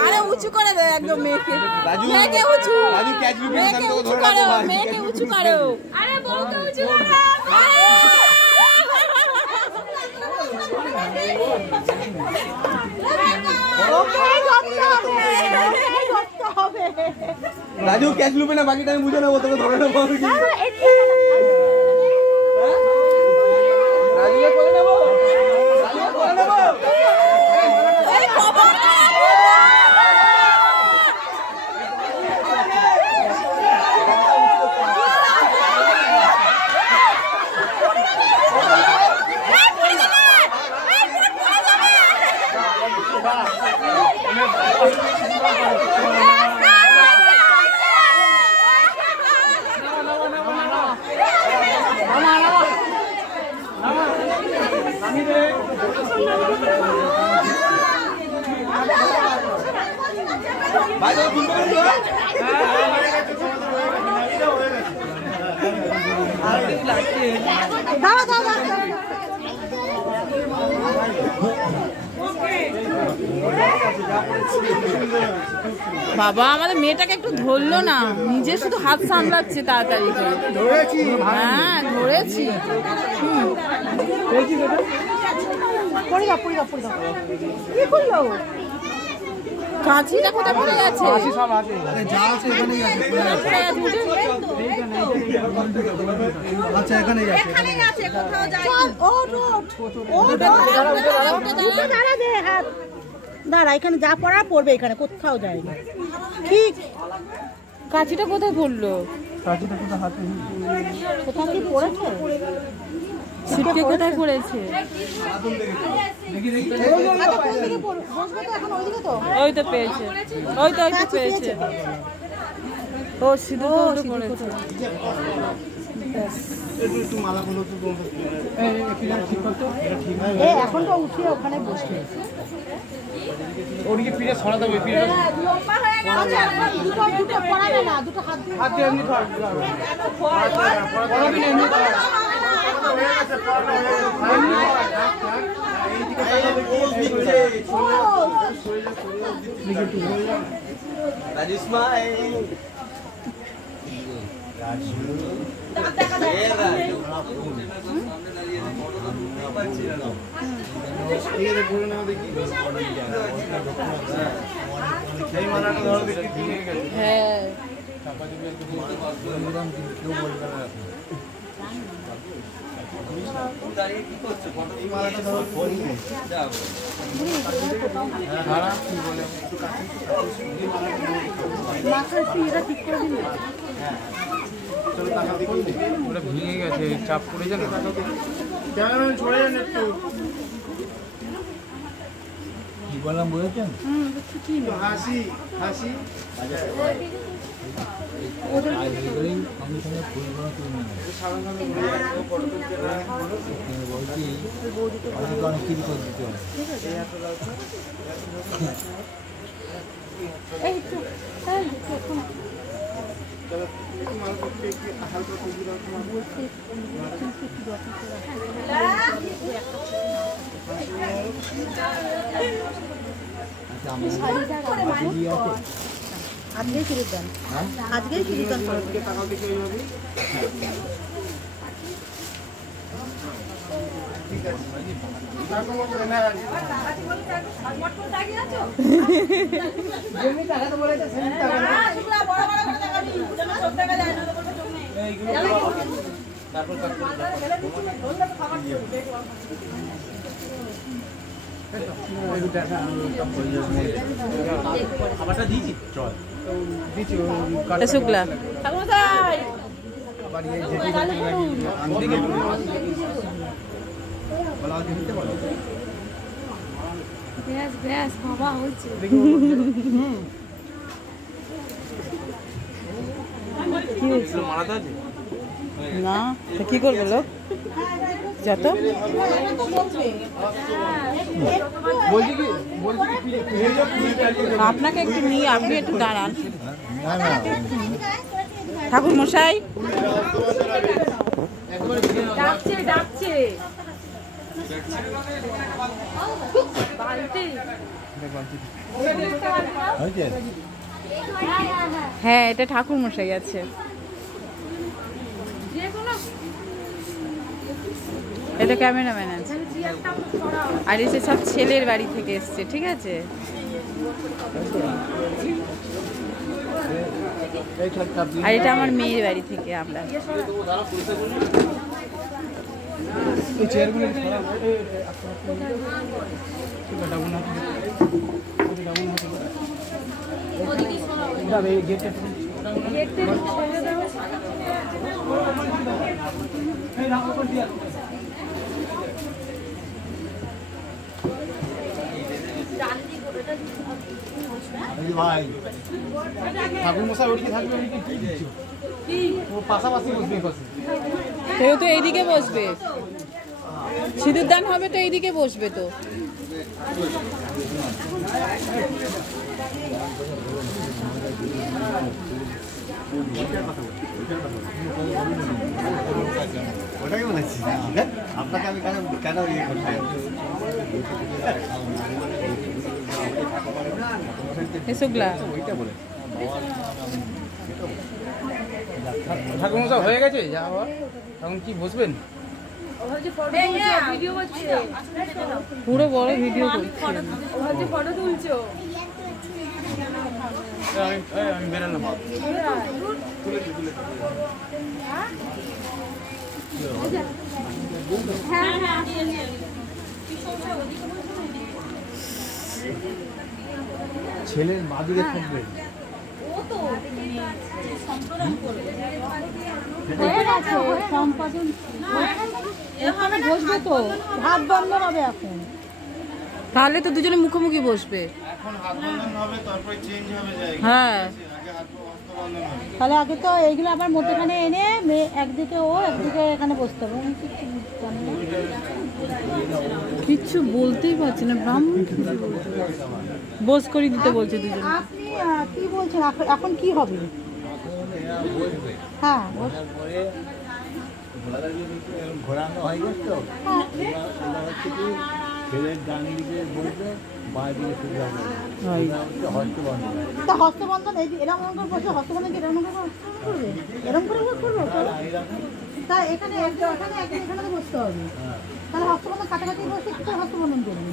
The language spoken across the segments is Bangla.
আরে উঁচু করে দে একদম মেয়েকে উঁচু মেয়েকে উঁচু করো আরে বউকে উঁচু করো রাজু ক্যাচ লুপে না বাকিটা আমি বুঝে নেবো তোকে ধরে নেবো বাবা আমাদের মেয়েটাকে একটু ধরলো না নিজে শুধু হাত সামলাচ্ছে তাড়াতাড়ি ধরেছি হ্যাঁ ধরেছি কাঁচিটা কোথায় পড়ে গেছে আচ্ছা এখানে দাঁড়া এখানে যা পড়া পড়বে এখানে কোথাও যায়নি ঠিক কাঁচিটা কোথায় পড়লো কোথাও কি পড়েছে ছিটকে কোথায় পড়েছে ওই তো পেয়েছে ওই তো পেয়েছে ও সিধু পড়েছে এখন তো উঠিয়ে ওখানে বসে ওদিকে ফিরে সরাতে হবে দুটো পড়াবে না দুটো হাত দিয়ে এমনি ভেঙে গেছে চাপ পড়ে যাবে ছড়ে যান একটু কি বললাম বুঝেছেন হাসি হাসি আমি সঙ্গে ফুল বলছি অনেক কিছু করে দিতে হবে আজকেই ফিরে দেন আজকেই ফিরে দেন খাবারটা দিয়েছি চল দিচ্ছি শুক্লা না কি করবে লোক যত আপনাকে একটু নিয়ে আপনি একটু দাঁড়ান ঠাকুর মশাই ডাকছে ডাকছে হ্যাঁ এটা ঠাকুর মশাই আছে। এটা ক্যামেরাম্যান আছে আর এসে সব ছেলের বাড়ি থেকে এসছে, ঠিক আছে। আর এটা আমার মেয়ের বাড়ি থেকে আমরা। কেউ তো এইদিকে বসবে, সিঁদুর দান হবে তো এইদিকে বসবে তো। ওটাকে বলেছি আপনাকে আমি কেন ইয়ে করতে এসবগুলা ঠাকুরমশাই হয়ে গেছে যা হওয়ার, এখন কি বসবেন? পুরো বড় ভিডিও করছে। ফটো তুলছো আমি বেরোলাম। ছেলের মাদুরে থাকবে এখানে বসবে তো, হাত বন্ধ হবে এখন। তাহলে তো দুজনে মুখোমুখি বসবে। এখন হাত বন্ধন হবে, তারপরে চেঞ্জ হবে জায়গা। হ্যাঁ আগে হাত বন্ধন হবে। তাহলে আগে তো এইগুলো আবার মধ্যখানে এনে একদিকে ও একদিকে এখানে বসতে হবে। আমি কিচ্ছু বলতেই পারছি না, ব্রাহ্মণ বস করে দিতে বলছে দুজন। আপনি কি বলছেন এখন কি হবে? হ্যাঁ ঘোরানো হয়ে গেছে তো, হচ্ছে কি ছেলের ডান দিকে বসবে, বাঁ দিকে শুধু হস্তবন্ধন। তা হস্তবন্ধন এরকম করে বসে হস্তবন্ধন এরকম করে করবে, এরকম করে করবো তা এখানে এখানে তো বসতে হবে। তাহলে হস্তবন্ধন কাছাকাছি বসে কি করে হস্তবন্ধন করবে?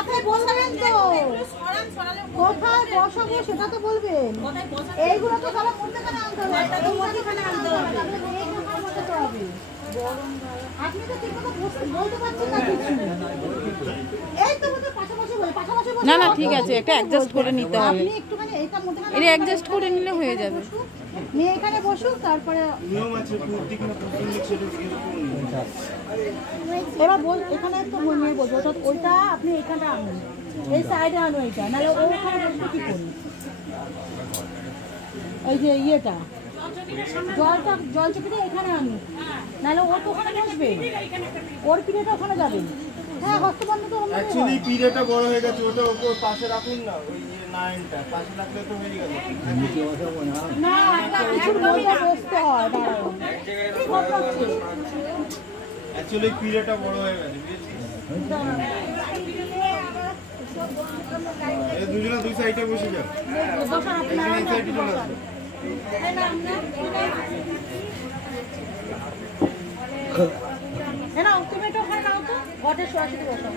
আপনি বলবেন তো কোথায় বসাবো সেটা তো বলবেন। এইগুলো তো তাহলে মধ্যখানে আনতে হবে, আপনি তো ঠিক কথা বলতে পারছেন না কিছু। এই তো পাশাপাশি না না ঠিক আছে, একটা অ্যাডজাস্ট করে নিতে হবে। আপনি একটুখানি এইটা মধ্যখানে এটা অ্যাডজাস্ট করে নিলে হয়ে যাবে। মেয়ে এখানে বসুক, তারপরে নিয়ম আছে পূর্তি কিনা পশ্চিম দিক সেটা এবার এখানে তো মেয়ে বলবো ওইটা আপনি এখানে আনুন, এই সাইডে আনো এইটা, নাহলে ও ওখানে বসবে কি করুন। এই যে ইয়েটা জল চুপিটা এখানে আনুন, নাহলে ও তো ওখানে বসবে, ওর পিঠেটা ওখানে যাবে। হ্যাঁ হস্তবন্ধ তো অ্যাকচুয়ালি পিরিয়ডটা বড় হয়ে গেছে, ওটা ওপর পাশে রাখুন না, ওই নাইনটা পাশে রাখলে তো হয়ে গেল। না কিছুর মধ্যে বসতে হয়। অ্যাকচুয়ালি পিরিয়ডটা বড় হয়ে গেছে, এই দুজনে দুই সাইডে বসে যাও, একজন এই সাইডে চলে আসবে। না তুমি এটা ওখানে নাও তো, ঘটের সরাসরি বসাও।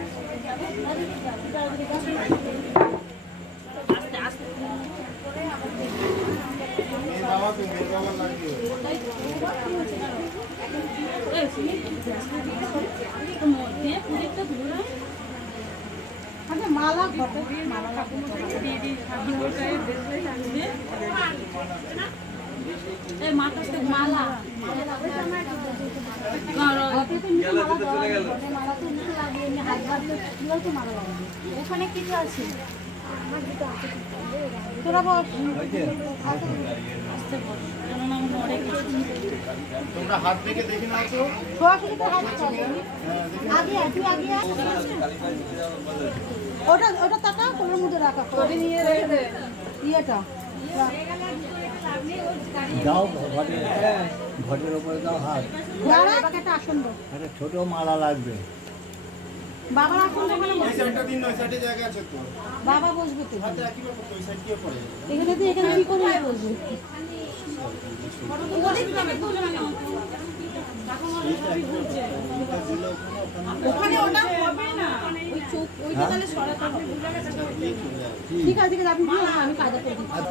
মালা ঘটে মালা মালা ওখানে কিছু আছে তোরা বস। তোমরা হাত দেখে দেখে নাও তো, সরাসরি তো হাত আগে তুই আগে ওটা ওটা টাকা কোলের মধ্যে রাখা নিয়ে ইয়েটা দাও ঘটে, ঘটের ওপরে দাও হাত। দাঁড়া, একটা আসন দাও। একটা ছোট মালা লাগবে। বাবার আসন ওখানে বসবে। বাবা বসবে তো এখানে তুই এখানে কি করে বসবে? ওখানে ওটা হবে না, ওই চোখ ওইটা তাহলে সরাতে হবে। ঠিক আছে, ঠিক আছে, আপনি দিয়ে আমি কাজে করে দিচ্ছি।